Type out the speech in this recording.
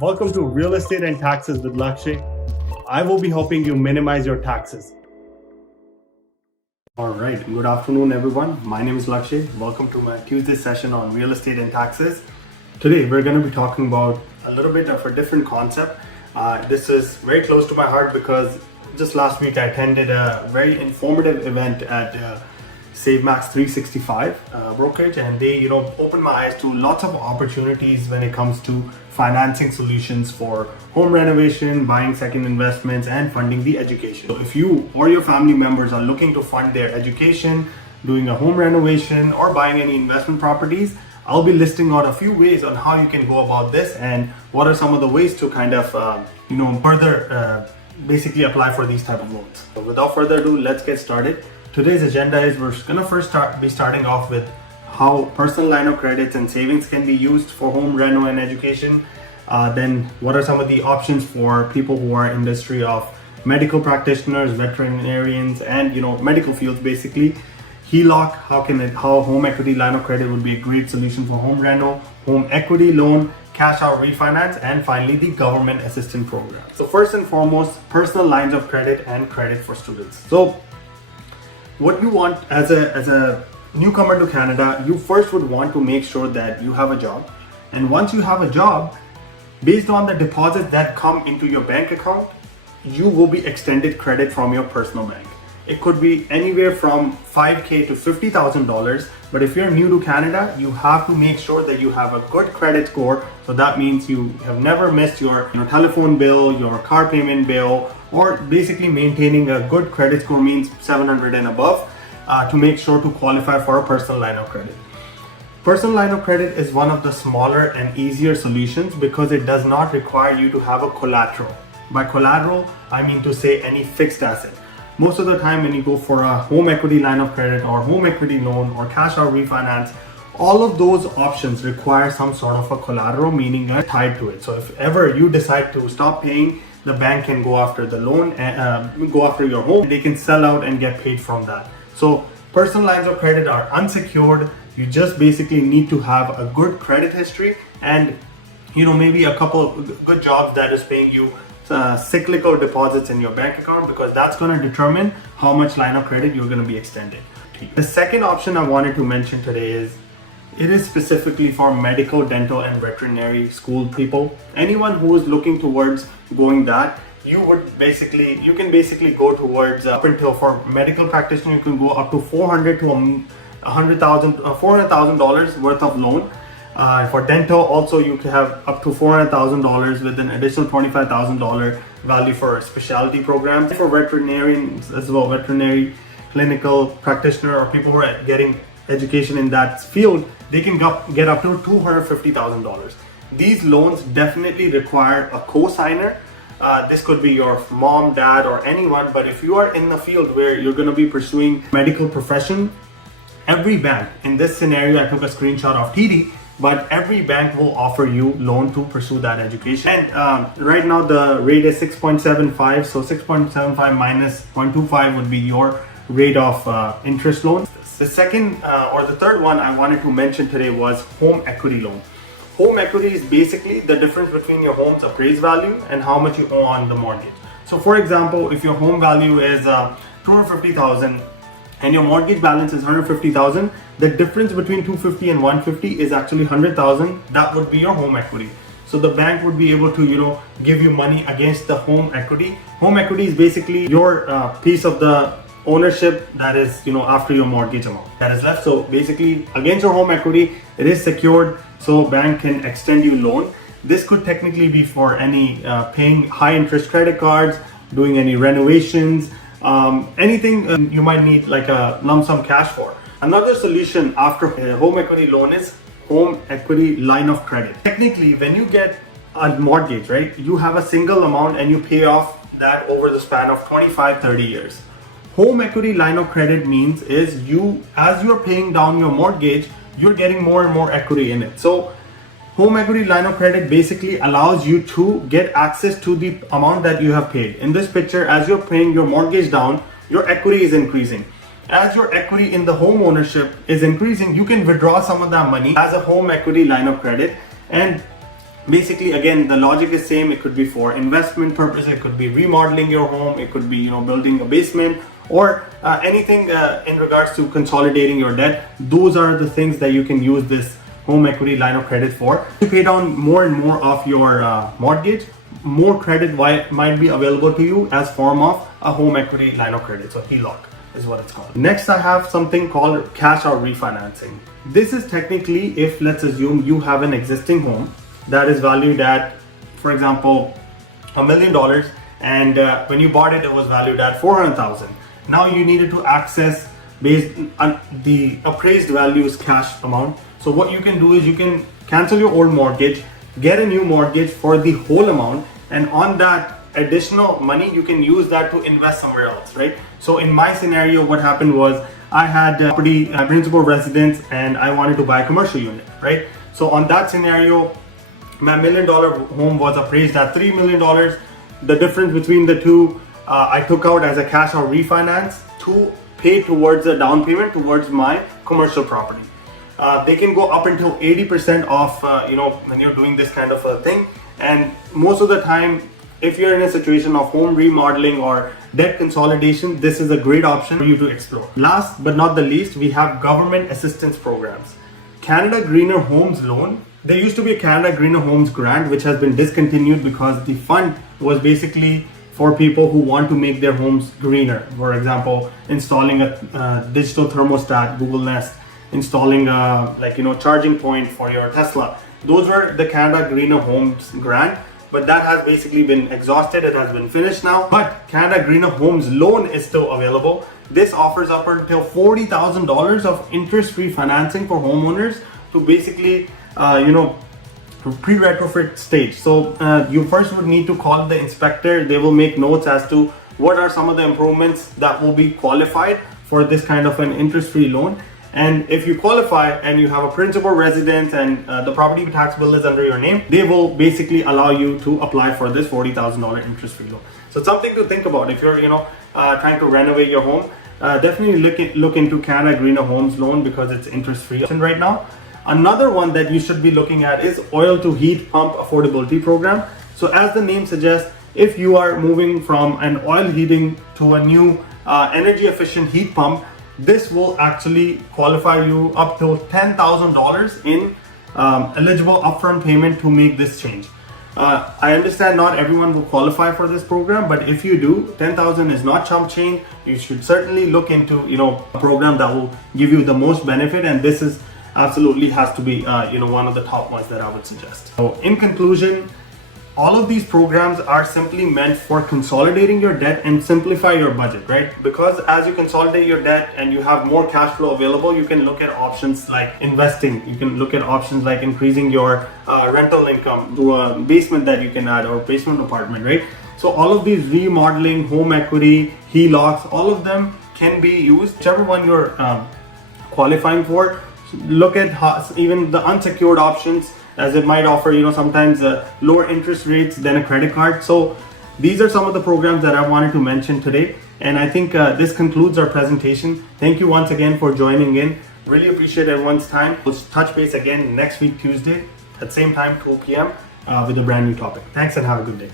Welcome to Real Estate and Taxes with Lakshay. I will be helping you minimize your taxes. All right, good afternoon, everyone. My name is Lakshay. Welcome to my Tuesday session on real estate and taxes. Today, we're going to be talking about a little bit of a different concept. This is very close to my heart because just last week I attended a very informative event at SaveMax 365 brokerage, and they opened my eyes to lots of opportunities when it comes to financing solutions for home renovation, buying second investments, and funding the education. So if you or your family members are looking to fund their education, doing a home renovation, or buying any investment properties, I'll be listing out a few ways on how you can go about this and what are some of the ways to kind of further basically apply for these type of loans. So without further ado, let's get started. Today's agenda is we're gonna first be starting off with how personal line of credits and savings can be used for home reno and education. Then what are some of the options for people who are in industry of medical practitioners, veterinarians, and medical fields basically. HELOC, how home equity line of credit would be a great solution for home reno, home equity loan, cash out refinance, and finally the government assistance program. So first and foremost, personal lines of credit and credit for students. So what you want as a newcomer to Canada, you first would want to make sure that you have a job. And once you have a job, based on the deposits that come into your bank account, you will be extended credit from your personal bank. It could be anywhere from $5,000 to $50,000. But if you're new to Canada, you have to make sure that you have a good credit score. So that means you have never missed your telephone bill, your car payment bill, or basically maintaining a good credit score means 700 and above to make sure to qualify for a personal line of credit. Personal line of credit is one of the smaller and easier solutions because it does not require you to have a collateral. By collateral, I mean to say any fixed asset. Most of the time when you go for a home equity line of credit or home equity loan or cash out refinance, all of those options require some sort of a collateral, meaning tied to it. So if ever you decide to stop paying, the bank can go after the loan and go after your home. They can sell out and get paid from that. So personal lines of credit are unsecured. You just basically need to have a good credit history and maybe a couple of good jobs that is paying you cyclical deposits in your bank account, because that's going to determine how much line of credit you're going to be extended. The second option I wanted to mention today is it is specifically for medical, dental, and veterinary school people. Anyone who is looking towards going that, you can basically go towards up until for medical practitioner you can go up to $400,000 to $400,000 worth of loan. For dental, also you can have up to $400,000 with an additional $25,000 value for specialty programs. For veterinarians as well, veterinary clinical practitioner or people who are getting education in that field, they can get up to $250,000. These loans definitely require a co-signer. This could be your mom, dad, or anyone, but if you are in the field where you're going to be pursuing medical profession, every bank, in this scenario I took a screenshot of TD, but every bank will offer you loan to pursue that education. And right now the rate is 6.75, so 6.75 minus 0.25 would be your rate of interest loan. The second or the third one I wanted to mention today was home equity loan. Home equity is basically the difference between your home's appraised value and how much you owe on the mortgage. So for example, if your home value is $250,000 and your mortgage balance is $150,000, the difference between $250 and $150 is actually $100,000. That would be your home equity. So the bank would be able to give you money against the home equity. Home equity is basically your piece of the ownership that is after your mortgage amount that is left. So basically against your home equity, it is secured, so bank can extend you loan. This could technically be for any paying high interest credit cards, doing any renovations, anything you might need like a lump sum cash for. Another solution after a home equity loan is home equity line of credit. Technically, when you get a mortgage, right, you have a single amount and you pay off that over the span of 25-30 years. Home equity line of credit means is as you're paying down your mortgage, you're getting more and more equity in it. So home equity line of credit basically allows you to get access to the amount that you have paid. In this picture, as you're paying your mortgage down, your equity is increasing. As your equity in the home ownership is increasing, you can withdraw some of that money as a home equity line of credit. And Basically, again, the logic is same. It could be for investment purposes, it could be remodeling your home, it could be building a basement, or anything in regards to consolidating your debt. Those are the things that you can use this home equity line of credit for. To pay down more and more of your mortgage, more credit might be available to you as form of a home equity line of credit. So HELOC is what it's called. Next, I have something called cash out refinancing. This is technically if, let's assume, you have an existing home that is valued at, for example, $1 million, and when you bought it, it was valued at $400,000. Now you needed to access based on the appraised value's cash amount. So what you can do is you can cancel your old mortgage, get a new mortgage for the whole amount, and on that additional money you can use that to invest somewhere else, right? So in my scenario, what happened was I had property principal residence and I wanted to buy a commercial unit, right? So on that scenario, my $1 million home was appraised at $3 million. The difference between the two, I took out as a cash out refinance to pay towards a down payment towards my commercial property. They can go up until 80% off, when you're doing this kind of a thing. And most of the time, if you're in a situation of home remodeling or debt consolidation, this is a great option for you to explore. Last but not the least, we have government assistance programs. Canada Greener Homes Loan. There used to be a Canada Greener Homes Grant, which has been discontinued because the fund was basically for people who want to make their homes greener. For example, installing a digital thermostat, Google Nest, installing charging point for your Tesla. Those were the Canada Greener Homes Grant, but that has basically been exhausted. It has been finished now. But Canada Greener Homes Loan is still available. This offers up until $40,000 of interest-free financing for homeowners to basically pre-retrofit stage. So you first would need to call the inspector. They will make notes as to what are some of the improvements that will be qualified for this kind of an interest-free loan. And if you qualify and you have a principal residence and the property tax bill is under your name, they will basically allow you to apply for this $40,000 interest-free loan. So it's something to think about if you're trying to renovate your home. Definitely look into Canada Greener Homes Loan because it's interest-free right now. Another one that you should be looking at is oil to heat pump affordability program. So as the name suggests, if you are moving from an oil heating to a new energy efficient heat pump, this will actually qualify you up to $10,000 in eligible upfront payment to make this change. I understand not everyone will qualify for this program, but if you do, $10,000 is not chump change. You should certainly look into a program that will give you the most benefit, and this is absolutely has to be one of the top ones that I would suggest. So in conclusion, all of these programs are simply meant for consolidating your debt and simplify your budget, right? Because as you consolidate your debt and you have more cash flow available, you can look at options like investing. You can look at options like increasing your rental income to a basement that you can add or basement apartment, right? So all of these remodeling, home equity, HELOCs, all of them can be used. Whichever one you're qualifying for, look at even the unsecured options, as it might offer sometimes lower interest rates than a credit card. So these are some of the programs that I wanted to mention today, and I think this concludes our presentation. Thank you once again for joining in. Really appreciate everyone's time. We'll touch base again next week Tuesday at same time 2 p.m. With a brand new topic. Thanks and have a good day.